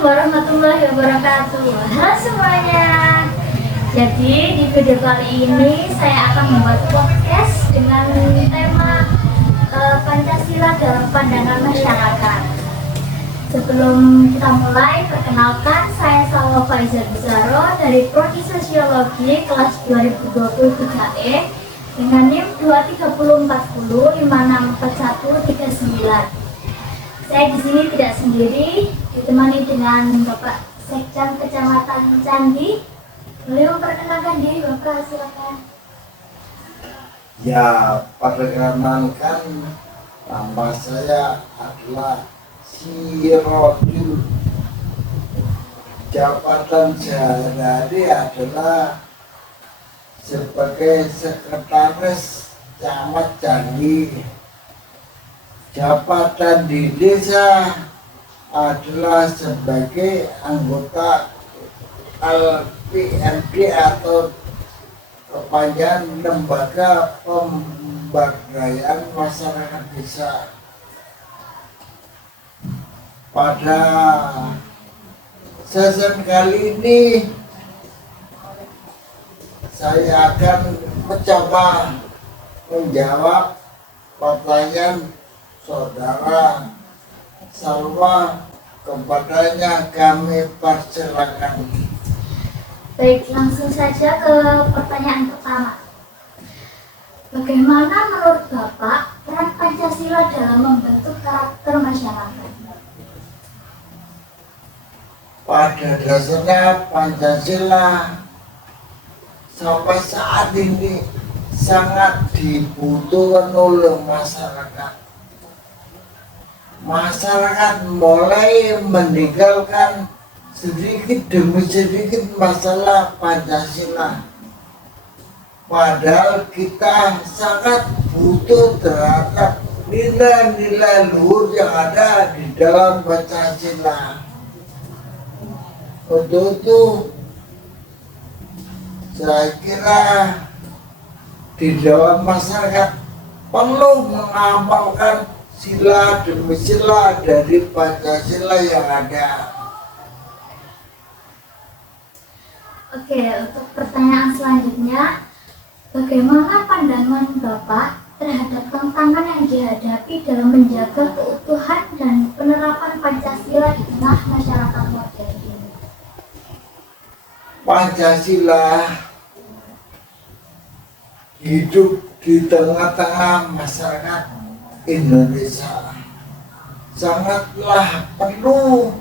warahmatullahi wabarakatuh. Halo semuanya. Jadi di video kali ini saya akan membuat podcast dengan tema Pancasila dalam pandangan masyarakat. Sebelum kita mulai, perkenalkan saya Salwa Faizal Bizaro dari Prodi Sosiologi kelas 2023E dengan NIM 23040564139. Saya di sini tidak sendiri, ditemani dengan Bapak Sekjan Kecamatan Candi. Boleh memperkenalkan diri, Bapak, silakan. Ya, perkenalkan, nama saya adalah Sirojul. Jabatan sehari-hari adalah sebagai sekretaris camat Candi. Jabatan di desa adalah sebagai anggota LPMD atau kepanjangan Lembaga Pemberdayaan Masyarakat Desa. Pada sesi kali ini saya akan mencoba menjawab pertanyaan Saudara Salwa. Kepadanya kami persilakan. Baik, langsung saja ke pertanyaan pertama. Bagaimana menurut Bapak peran Pancasila dalam membentuk karakter masyarakat? Pada dasarnya Pancasila sampai saat ini sangat dibutuhkan oleh masyarakat. Masyarakat mulai meninggalkan sedikit demi sedikit masalah Pancasila. Padahal kita sangat butuh terhadap nilai-nilai luhur yang ada di dalam Pancasila. Untuk itu, saya kira di dalam masyarakat perlu mengamalkan sila demi sila dari Pancasila yang ada. Oke, untuk pertanyaan selanjutnya, bagaimana pandangan Bapak terhadap tantangan yang dihadapi dalam menjaga keutuhan dan penerapan Pancasila di tengah masyarakat modern ini? Pancasila hidup di tengah-tengah masyarakat Indonesia. Sangatlah perlu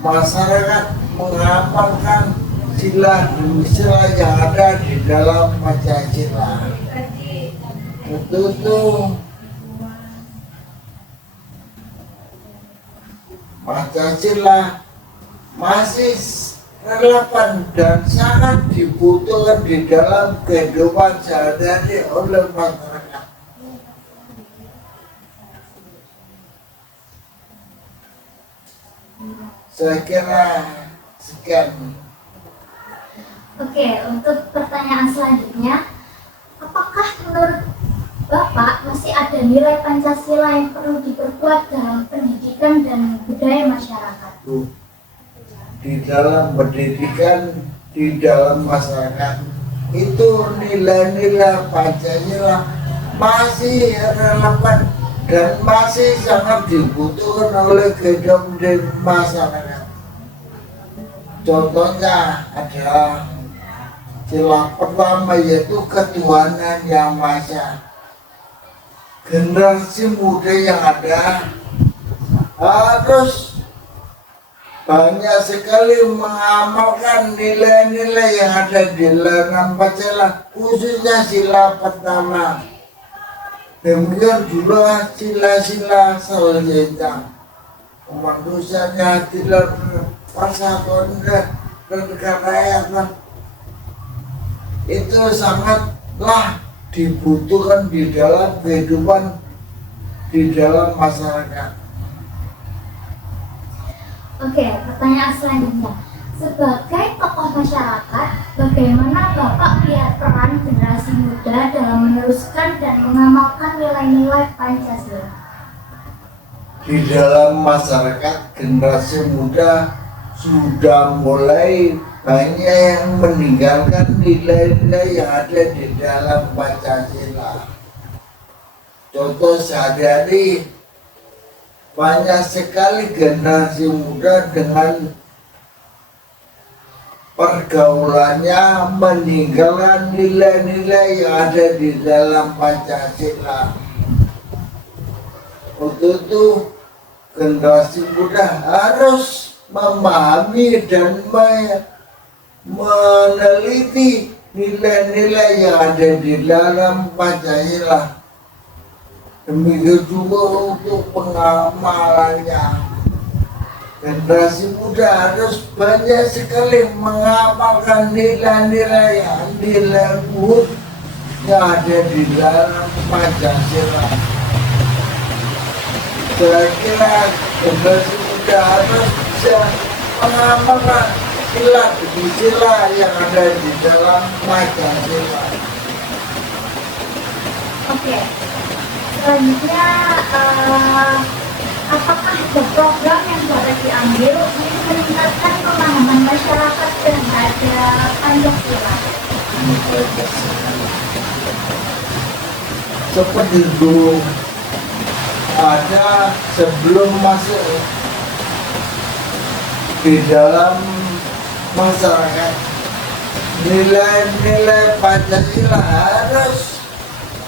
masyarakat menghafalkan sila demi sila yang ada di dalam Pancasila. Itu Pancasila masih relevan dan sangat dibutuhkan di dalam kehidupan sehari-hari oleh masyarakat. Saya kira sekian. Oke, untuk pertanyaan selanjutnya, apakah menurut Bapak masih ada nilai Pancasila yang perlu diperkuat dalam pendidikan dan budaya masyarakat? Di dalam pendidikan, di dalam masyarakat, itu nilai-nilai Pancasila masih relevan dan masih sangat dibutuhkan oleh kehidupan masyarakat. Contohnya adalah sila pertama yaitu ketuhanan yang Maha Esa. Generasi muda yang ada harus banyak sekali mengamalkan nilai-nilai yang ada di dalam Pancasila, khususnya sila pertama. Demikian juga sila-sila selanjutnya, kemanusiaan, tidak persatuan dan kerakyatan. Itu sangatlah dibutuhkan di dalam kehidupan di dalam masyarakat. Oke, pertanyaan selanjutnya. Sebagai tokoh masyarakat, bagaimana Bapak melihat peran generasi muda dalam meneruskan dan mengamalkan nilai-nilai Pancasila? di dalam masyarakat generasi muda sudah mulai banyak yang meninggalkan nilai-nilai yang ada di dalam Pancasila. Contoh sehari-hari banyak sekali generasi muda dengan pergaulannya meninggalkan nilai-nilai yang ada di dalam Pancasila. Untuk itu generasi muda harus memahami dan meneliti nilai-nilai yang ada di dalam Pancasila. Demikian juga untuk pengamalannya. Generasi muda harus banyak sekali mengamalkan nilai-nilai yang luhur yang ada di dalam Pancasila. Saya kira generasi muda harus bisa mengamalkan sila demi sila yang ada di dalam Pancasila. Oke. Selanjutnya, apakah ada program yang dapat diambil untuk meningkatkan pemahaman masyarakat terhadap Pancasila? Seperti dulu ada sebelum masuk di dalam masyarakat, nilai-nilai Pancasila harus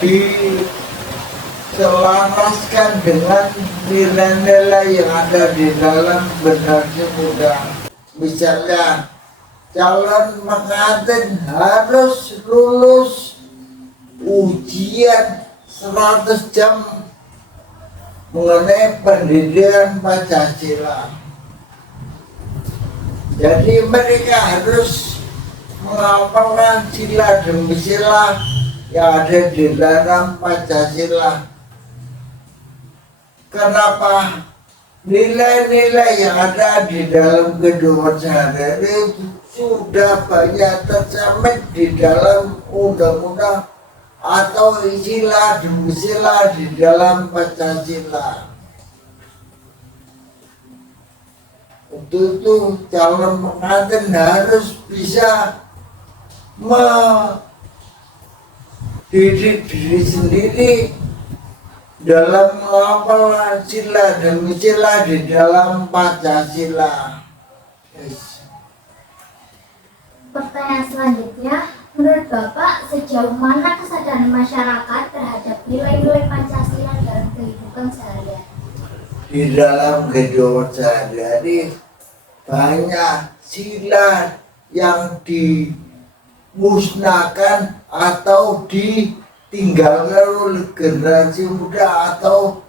diselaraskan dengan nilai-nilai yang ada di dalam generasi muda. Misalnya calon pengantin harus lulus ujian 100 jam mengenai pendidikan Pancasila. Jadi mereka harus menghafalkan sila demi sila yang ada di dalam Pancasila. Kenapa? Nilai-nilai yang ada di dalam kehidupan sehari-hari sudah banyak tercermin di dalam undang-undang atau sila demi sila di dalam Pancasila. Untuk itu calon pengantin harus bisa mendidik diri sendiri dalam menghafal sila demi sila di dalam Pancasila. Pertanyaan selanjutnya, menurut Bapak, sejauh mana kesadaran masyarakat terhadap nilai-nilai Pancasila dalam kehidupan sehari-hari? Di dalam kehidupan sehari-hari banyak sila yang dimusnahkan atau ditinggalkan oleh generasi muda atau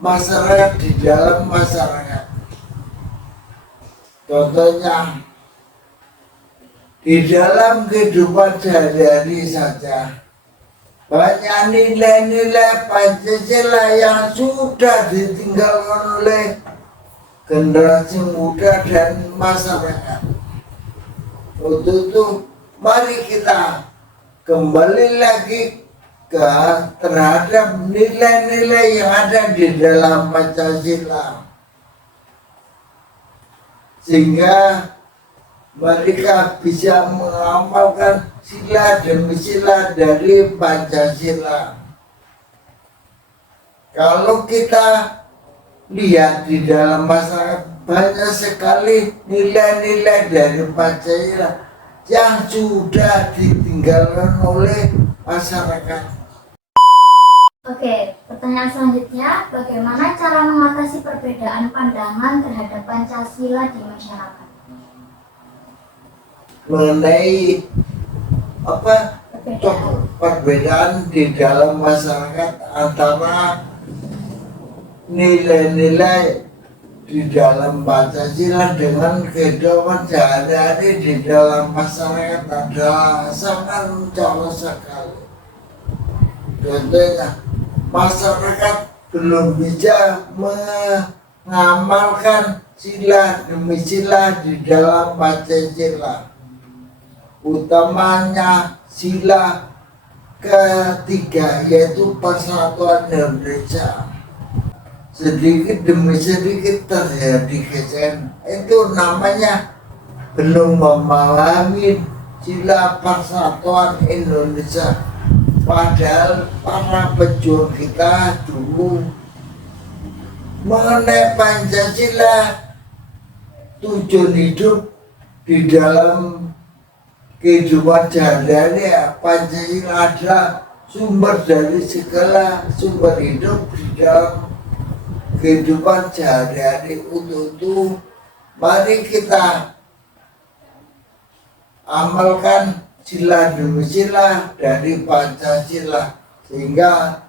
masyarakat di dalam masyarakat. Contohnya di dalam kehidupan sehari-hari saja banyak nilai-nilai Pancasila yang sudah ditinggalkan oleh generasi muda dan masyarakat. Untuk itu, mari kita kembali lagi terhadap nilai-nilai yang ada di dalam Pancasila, sehingga mereka bisa mengamalkan sila demi sila dari Pancasila. Kalau kita lihat di dalam masyarakat banyak sekali nilai-nilai dari Pancasila yang sudah ditinggalkan oleh masyarakat. Oke, pertanyaan selanjutnya, bagaimana cara mengatasi perbedaan pandangan terhadap Pancasila di masyarakat? Mengenai perbedaan di dalam masyarakat antara nilai-nilai di dalam Pancasila dengan kehidupan sehari-hari di dalam masyarakat adalah sangat jauh sekali. Contohnya, masyarakat belum bisa mengamalkan sila demi sila di dalam Pancasila, utamanya sila ketiga, yaitu persatuan Indonesia. sedikit demi sedikit terjadi gesekan. Itu namanya belum memahami sila persatuan Indonesia. Padahal para pejuang kita dulu mengenai Pancasila, tujuan hidup di dalam kehidupan sehari-hari. Pancasila adalah sumber dari segala sumber hidup di dalam kehidupan sehari-hari. Untuk itu mari kita amalkan sila demi sila dari Pancasila, sehingga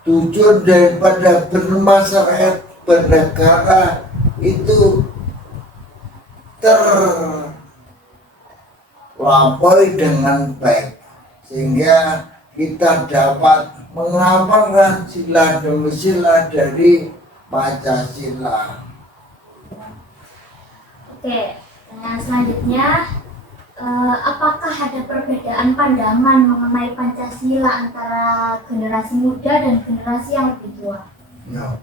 tujuan daripada bermasyarakat bernegara itu terlampaui dengan baik, sehingga kita dapat mengamalkan sila demi sila dari Pancasila. Oke, pertanyaan selanjutnya, apakah ada perbedaan pandangan mengenai Pancasila antara generasi muda dan generasi yang lebih tua? Ya,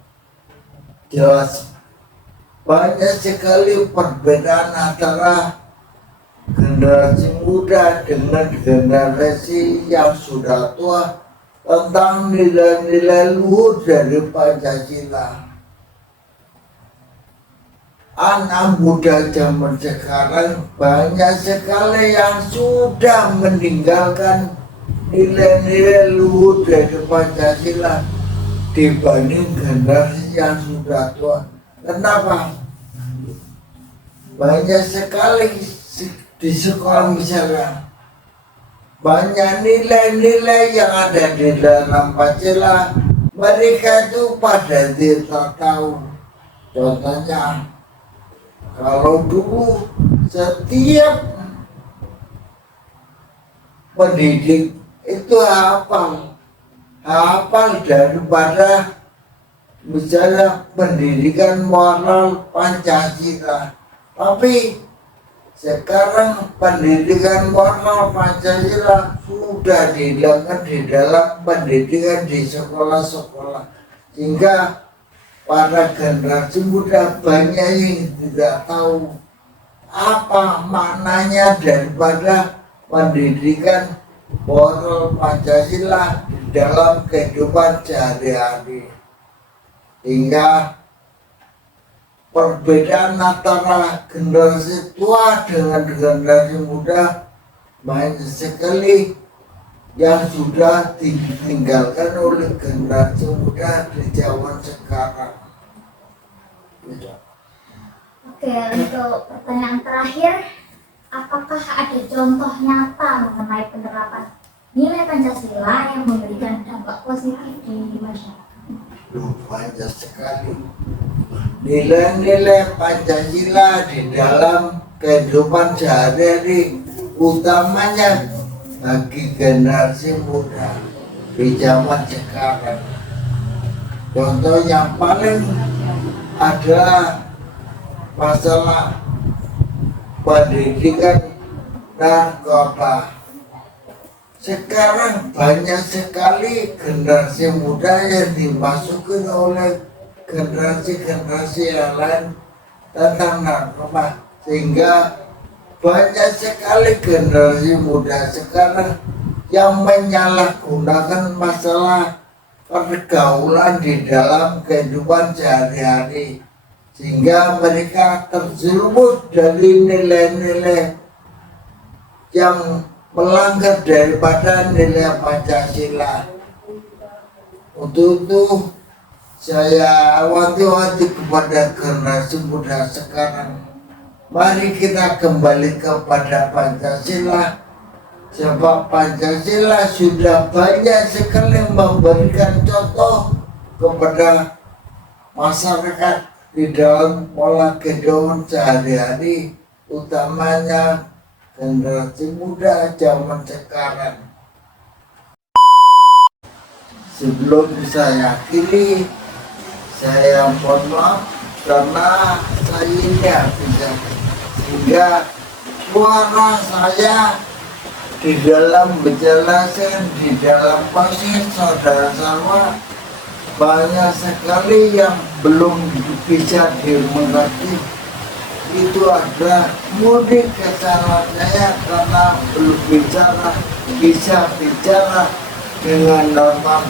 jelas banyak sekali perbedaan antara generasi muda dengan generasi yang sudah tua tentang nilai-nilai luhur dari Pancasila. Anak muda zaman sekarang banyak sekali yang sudah meninggalkan nilai-nilai luhur dari Pancasila dibanding generasi yang sudah tua. Kenapa? Banyak sekali di sekolah misalnya, banyak nilai-nilai yang ada di dalam Pancasila mereka itu pada tidak tahu. Contohnya, kalau dulu setiap pendidik itu hafal daripada misalnya pendidikan moral Pancasila. Tapi sekarang pendidikan moral Pancasila sudah dihilangkan di dalam pendidikan di sekolah-sekolah, sehingga para generasi muda banyak yang tidak tahu apa maknanya daripada pendidikan moral Pancasila di dalam kehidupan sehari-hari. Hingga perbedaan antara generasi tua dengan generasi muda banyak sekali yang sudah ditinggalkan oleh generasi muda di zaman sekarang. Oke, untuk pertanyaan terakhir, apakah ada contoh nyata mengenai penerapan nilai Pancasila yang memberikan dampak positif di masyarakat? Banyak sekali nilai-nilai Pancasila di dalam kehidupan sehari-hari, utamanya bagi generasi muda di zaman sekarang. Contoh yang paling adalah masalah pendidikan narkoba. Sekarang banyak sekali generasi muda yang dimasukin oleh generasi-generasi yang lain tentang narkoba, sehingga banyak sekali generasi muda sekarang yang menyalahgunakan masalah pergaulan di dalam kehidupan sehari-hari, sehingga mereka terjerumus dari nilai-nilai yang melanggar daripada nilai Pancasila. Untuk itu saya wanti-wanti kepada generasi muda sekarang, mari kita kembali kepada Pancasila, sebab Pancasila sudah banyak sekali memberikan contoh kepada masyarakat di dalam pola kehidupan sehari-hari, utamanya generasi muda zaman sekarang. Sebelum saya akhiri, saya mohon maaf karena saya tidak bisa, sehingga suara saya di dalam menjelaskan, di dalam proses saudara-saudara banyak sekali yang belum bisa dimengerti. Itu ada mudik ke sana saya karena belum bisa bicara dengan normal.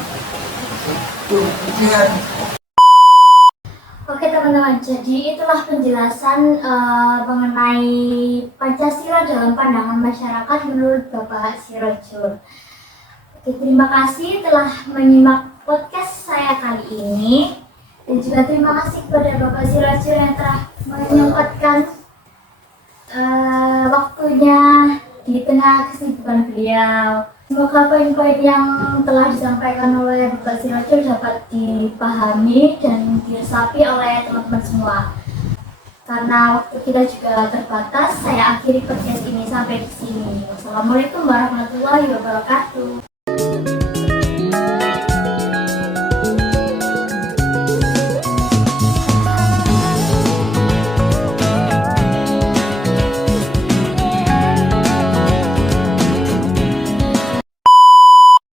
Itu kemudian Oke teman-teman, jadi itulah penjelasan mengenai Pancasila dalam pandangan masyarakat menurut Bapak Sirojul. Oke, terima kasih telah menyimak podcast saya kali ini. Dan juga terima kasih kepada Bapak Sirojul yang telah menyempatkan waktunya di tengah kesibukan beliau. Semoga poin-poin yang telah disampaikan oleh Bapak Sirojul dapat dipahami dan diresapi oleh teman-teman semua. Karena waktu kita juga terbatas, saya akhiri podcast ini sampai di sini. Wassalamualaikum warahmatullahi wabarakatuh.